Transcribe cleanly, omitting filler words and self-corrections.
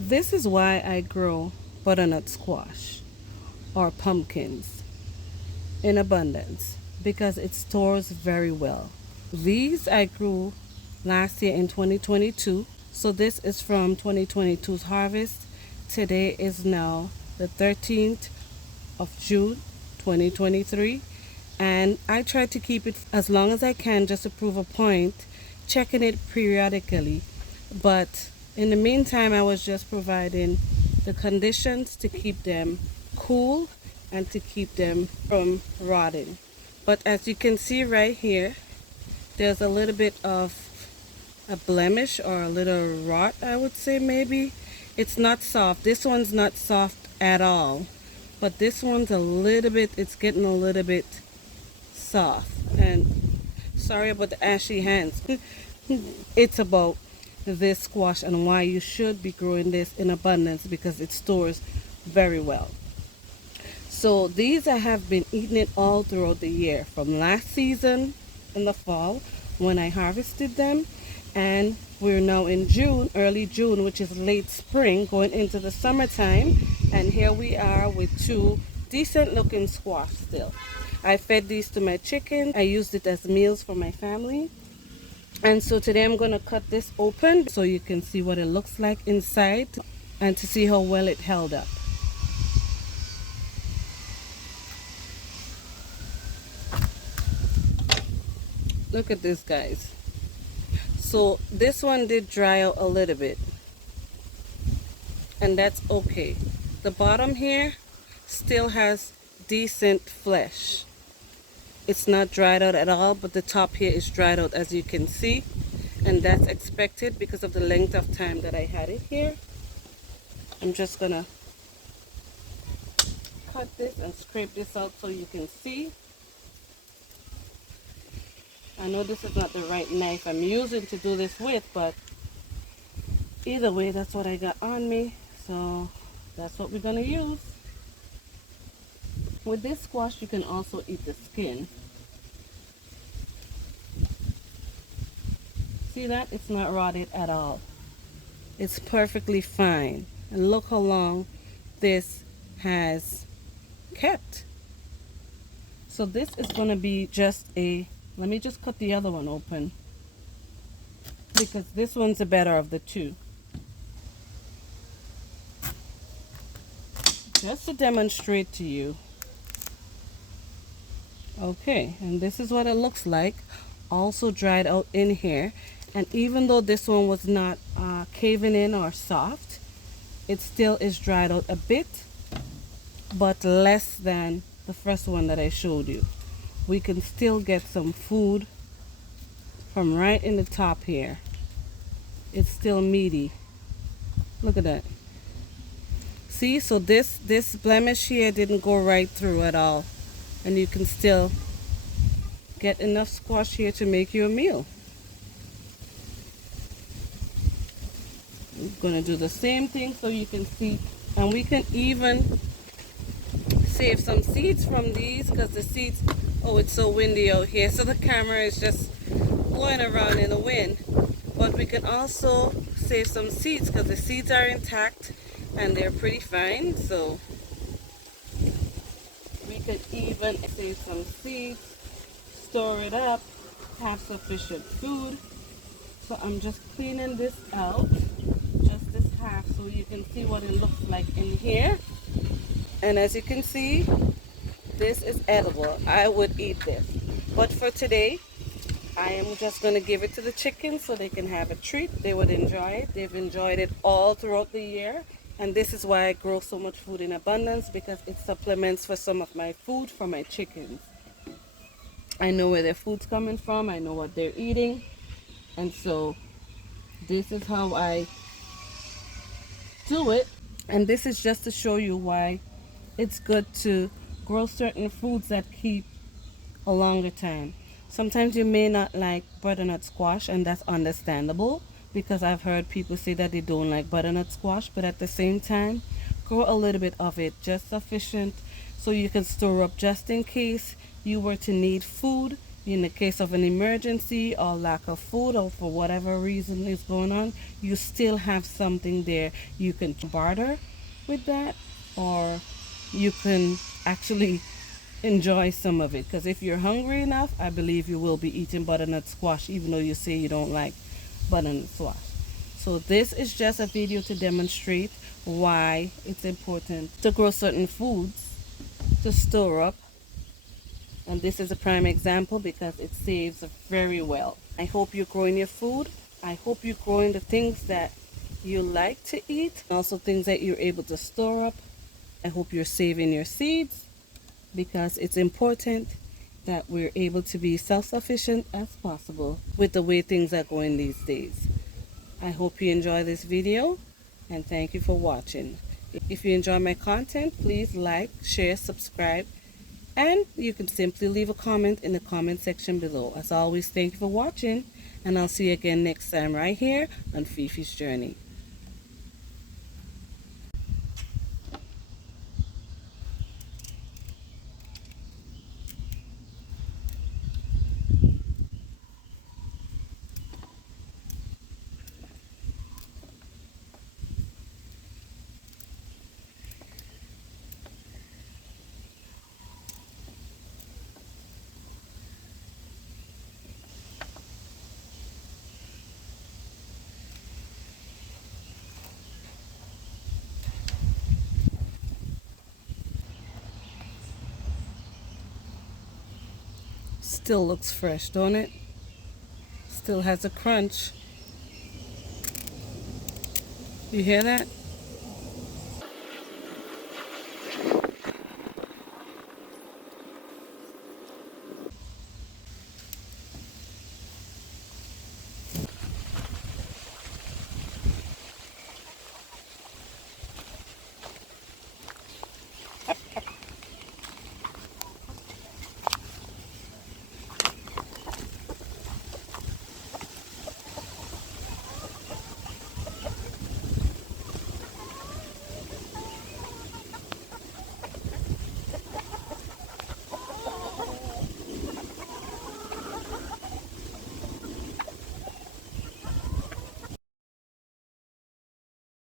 This is why I grow butternut squash or pumpkins in abundance, because it stores very well. These I grew last year in 2022. So this is from 2022's harvest. Today is now the 13th of June 2023. And I try to keep it as long as I can just to prove a point, checking it periodically. But in the meantime, I was just providing the conditions to keep them cool and to keep them from rotting. But as you can see right here, there's a little bit of a blemish or a little rot, I would say. Maybe it's not soft. This one's not soft at all, but this one's a little bit, it's getting a little bit soft. And sorry about the ashy hands. It's about this squash and why you should be growing this in abundance, because it stores very well. So these I have been eating it all throughout the year, from last season in the fall when I harvested them, and we're now in June, early June, which is late spring, going into the summertime, and here we are with two decent looking squash still. I fed these to my chicken. I used it as meals for my family. And so today I'm going to cut this open so you can see what it looks like inside and to see how well it held up. Look at this, guys. So this one did dry out a little bit, and that's okay. The bottom here still has decent flesh. It's not dried out at all, but the top here is dried out, as you can see, and that's expected because of the length of time that I had it here. I'm just gonna cut this and scrape this out so you can see. I know this is not the right knife I'm using to do this with, but either way, that's what I got on me, so that's what we're gonna use. With this squash, you can also eat the skin. See that? It's not rotted at all. It's perfectly fine. And look how long this has kept. So this is gonna be just a, let me just cut the other one open, because this one's the better of the two. Just to demonstrate to you. Okay, and this is what it looks like, also dried out in here. And even though this one was not caving in or soft, it still is dried out a bit, but less than the first one that I showed you. We can still get some food from right in the top here. It's still meaty. Look at that. See, so this blemish here didn't go right through at all, and you can still get enough squash here to make you a meal. I'm gonna do the same thing so you can see, and we can even save some seeds from these, because the seeds, oh, it's so windy out here, so the camera is just blowing around in the wind. But we can also save some seeds because the seeds are intact and they're pretty fine. So we could even save some seeds, store it up, have sufficient food. So I'm just cleaning this out, just this half, so you can see what it looks like in here. And as you can see, this is edible. I would eat this. But for today, I am just going to give it to the chickens so they can have a treat. They would enjoy it. They've enjoyed it all throughout the year. And this is why I grow so much food in abundance, because it supplements for some of my food for my chickens. I know where their food's coming from. I know what they're eating. And so this is how I do it. And this is just to show you why it's good to grow certain foods that keep a longer time. Sometimes you may not like butternut squash, and that's understandable, because I've heard people say that they don't like butternut squash, but at the same time, grow a little bit of it, just sufficient so you can store up just in case you were to need food. in the case of an emergency or lack of food or for whatever reason is going on, you still have something there. You can barter with that, or you can actually enjoy some of it. Because if you're hungry enough, I believe you will be eating butternut squash, even though you say you don't like butternut squash. So this is just a video to demonstrate why it's important to grow certain foods to store up, and this is a prime example because it saves very well. I hope you're growing your food. I hope you're growing the things that you like to eat, also things that you're able to store up. I hope you're saving your seeds because it's important that we're able to be self-sufficient as possible with the way things are going these days. I hope you enjoy this video and thank you for watching. If you enjoy my content, please like, share, subscribe, and you can simply leave a comment in the comment section below. As always, thank you for watching, and I'll see you again next time right here on Fifi's Journey. Still looks fresh, don't it? Still has a crunch. You hear that?